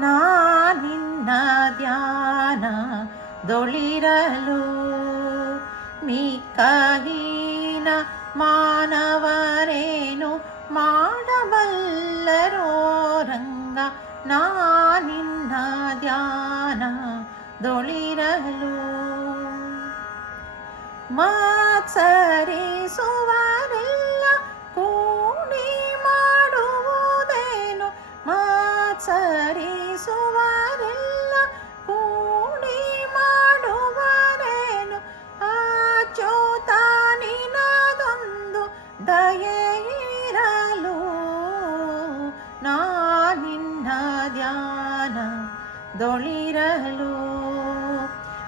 ನಾನಿನ್ನ ಧ್ಯಾನದೊಳಿರಲು ಮಿಕ್ಕಹೀನ ಮಾನವರೇನು ಮಾಡಬಲ್ಲರೋ ರಂಗ. ನಾನಿನ್ನ ಧ್ಯಾನದೊಳಿರಲು ಮಾತ್ಸರಿಸುವರೆಲ್ಲ ಕೂಡಿ ಮಾಡುವುದೇನು. ಮಾತ್ಸರಿಸುವರೆಲ್ಲ ಕೂಡಿ ಮಾಡುವರೇನು. ಅಚ್ಯುತ ನಿನದೊಂದು ದಯೆಯಿರಲು ನಾನಿನ್ನ ಧ್ಯಾನದೊಳಿರಲು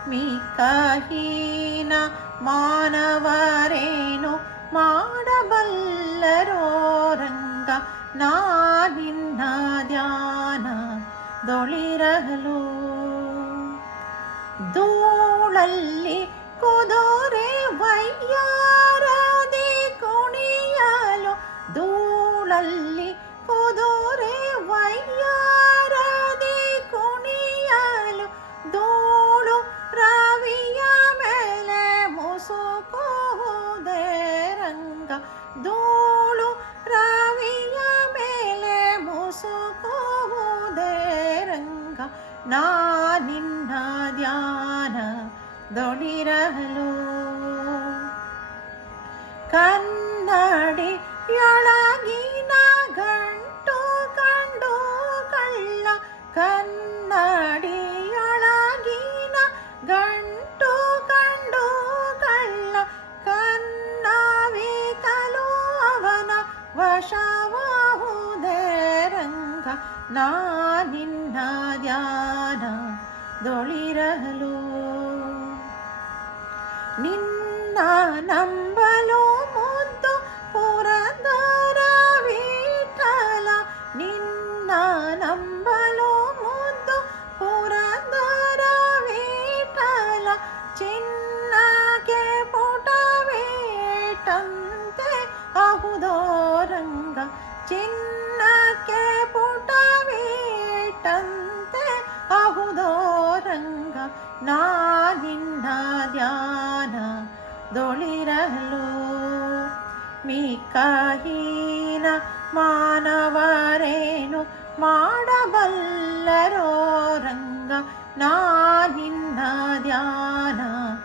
ಮಿಕ್ಕಹೀನ ಮಾನವರೇನು ಮಾಡಬಲ್ಲರೋ ರಂಗ. ನಾನಿನ್ನ ಧ್ಯಾನದೊಳಿರಲು ಧೂಳಲ್ಲಿ ಕುದುರೆ ವೈಯಾರದಿ ಕುಣಿಯಲು. ಧೂಳಲ್ಲಿ ಕುದುರೆ ವೈಯಾರದಿ ಕುಣಿಯಲು. ಧೂಳು ರವಿಯ ಮೇಲೆ ಮುಸುಕುವುದೇ ರಂಗ. ಧೂಳು ರವಿಯ ಮೇಲೆ ಮುಸುಕುವುದೇ ರಂಗ. ನಾನಿನ್ನ ಧ್ಯಾನದೊಳಿರಲು ಕನ್ನಡಿಯೊಳಗಿನ ಗಂಟು ಕಂಡು ಕಳ್ಳ. ಕನ್ನಡಿಯೊಳಗಿನ ಗಂಟು ಕಂಡು ಕಳ್ಳ. ಕನ್ನವಿಕಲು ಅವನ ವಶವಾಹುದೇ ರಂಗ. ನಾನಿನ್ನ ಧ್ಯಾನದೊಳಿರಲು ನಿನ್ನ ನಂಬಲು ಮುದ್ದು ಪುರಂದರ ವಿಠಲ. ನಿನ್ನ ನಂಬಲು ಮುದ್ದು ಪುರಂದರ ವಿಠಲ. ಚಿನ್ನಕ್ಕೆ ಪುಟವೇಟಂತೆ ಅಹುದೋ ರಂಗ. ಚಿನ್ನಕ್ಕೆ ಪುಟವೇಟಂತೆ ಅಹುದೋ ರಂಗ. ನಾನಿನ್ನ ಧ್ಯಾನದೊಳಿರಲು ಮಿಕ್ಕಹೀನ ಮಾನವರೇನು ಮಾಡಬಲ್ಲರೋ ರಂಗ. ನಾನಿನ್ನ ಧ್ಯಾನದೊಳಿರಲು